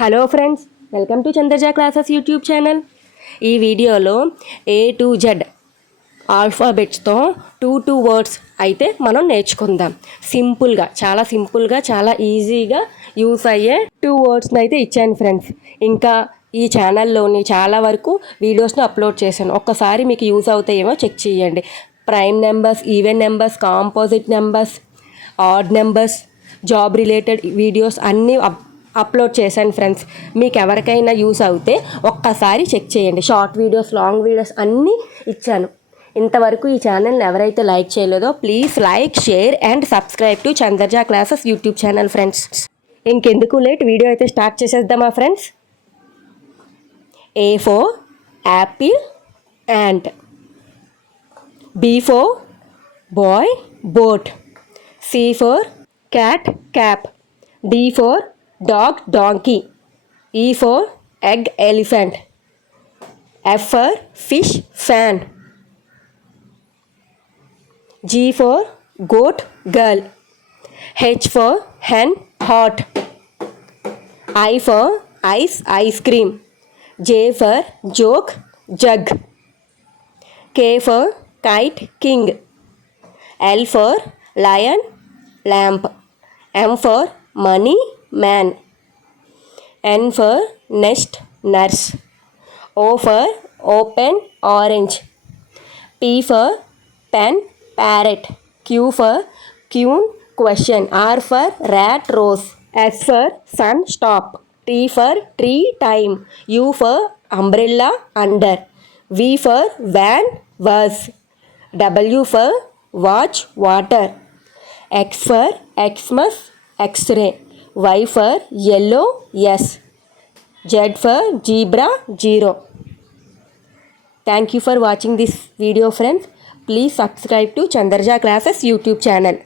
Hello friends, welcome to Chandraja classes YouTube channel. ఈ వీడియోలో A to Z ఆల్ఫాబెట్స్తో two words అయితే మనం నేర్చుకుందాం. చాలా సింపుల్గా చాలా ఈజీగా యూస్ అయ్యే 2 వర్డ్స్ని అయితే ఇచ్చాను ఫ్రెండ్స్. ఇంకా ఈ ఛానల్లోని చాలా వరకు వీడియోస్ని అప్లోడ్ చేశాను. ఒక్కసారి మీకు యూస్ అవుతాయేమో చెక్ చేయండి. Prime numbers, even numbers, composite numbers, odd numbers, job related videos అన్నీ అప్లోడ్ చేశాను ఫ్రెండ్స్. మీకు ఎవరికైనా యూస్ అవుతే ఒక్కసారి చెక్ చేయండి. షార్ట్ వీడియోస్, లాంగ్ వీడియోస్ అన్నీ ఇచ్చాను. ఇంతవరకు ఈ ఛానల్ని ఎవరైతే లైక్ చేయలేదో please like, share and subscribe to Chandraja classes YouTube channel friends. ఇంకెందుకు లేట్, వీడియో అయితే స్టార్ట్ చేసేద్దామా friends. A for apple, ant. B for boy, boat. C for cat, cap. D for dog, donkey. E for egg, elephant. F for fish, fan. G for goat, girl. H for hen, hot. I for ice, ice cream. J for joke, jug. K for kite, king. L for lion, lamp. M for money, man. N for nest, nurse. O for open, orange. P for pen, parrot. Q for queen, question. R for rat, rose. S for sun, stop. T for tree, time. U for umbrella, under. V for van, was. W for watch, water. X for Xmas, X-ray. Y for yellow, yes. Z for zebra, 0. Thank you for watching this video friends. Please subscribe to Chandraja Classes YouTube channel.